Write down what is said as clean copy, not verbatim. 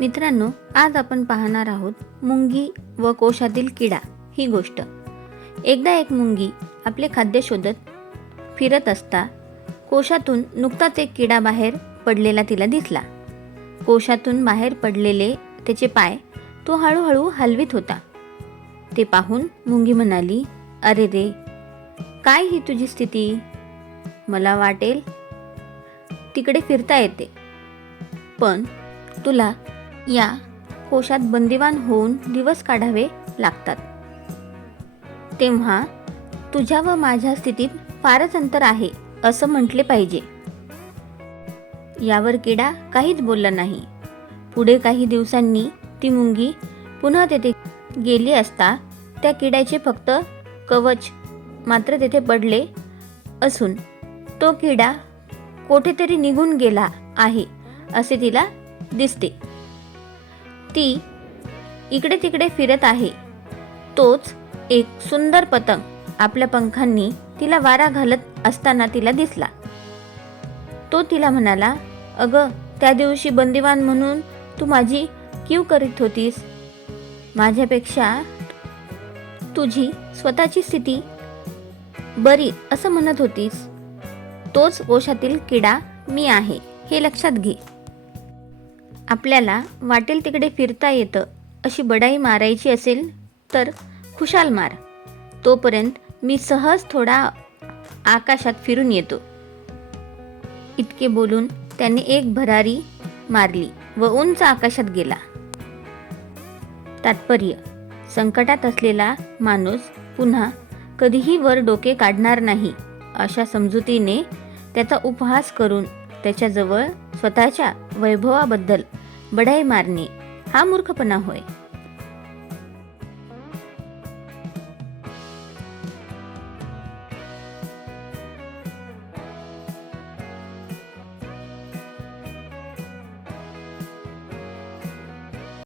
मित्रांनो, आज आपण पाहणार आहोत मुंगी व कोशातील किडा ही गोष्ट. एकदा एक मुंगी आपले खाद्य शोधत फिरत असता कोशातून नुकताच एक किडा बाहेर पडलेला तिला दिसला. कोशातून बाहेर पडलेले त्याचे पाय तो हळूहळू हलवित होता. ते पाहून मुंगी म्हणाली, "अरे रे, काय ही तुझी स्थिती? मला वाटेल तिकडे फिरता येते, पण तुला या कोशात बंदिवान होऊन दिवस काढावे लागतात. तेव्हा तुझ्या व माझ्या स्थितीत फारच अंतर आहे असं म्हटले पाहिजे." यावर किडा काहीच बोलला नाही. पुढे काही दिवसांनी ती मुंगी पुन्हा तेथे गेली असता त्या किड्याचे फक्त कवच मात्र तेथे पडले असून तो किडा कोठेतरी निघून गेला आहे असे तिला दिसते. ती इकडे तिकडे फिरत आहे. तोच एक सुंदर पतंग आपल्या पंखांनी तिला वारा घालत असताना तिला दिसला. तो तिला म्हणाला, "अगं, त्या दिवशी बंदिवान म्हणून तू माझी कीव करीत होतीस. माझ्यापेक्षा तुझी स्वतःची स्थिती बरी असं म्हणत होतीस. तोच कोशातील किडा मी आहे, हे लक्षात घे. आपल्याला वाटेल तिकडे फिरता येतं अशी बडाई मारायची असेल तर खुशाल मार. तोपर्यंत मी सहज थोडा आकाशात फिरून येतो." इतके बोलून त्याने एक भरारी मारली व उंच आकाशात गेला. तात्पर्य: संकटात असलेला माणूस पुन्हा कधीही वर डोके काढणार नाही अशा समजुतीने त्याचा उपहास करून त्याच्याजवळ स्वतःच्या वैभवाबद्दल बढाई मारणे हा मूर्खपणा होय.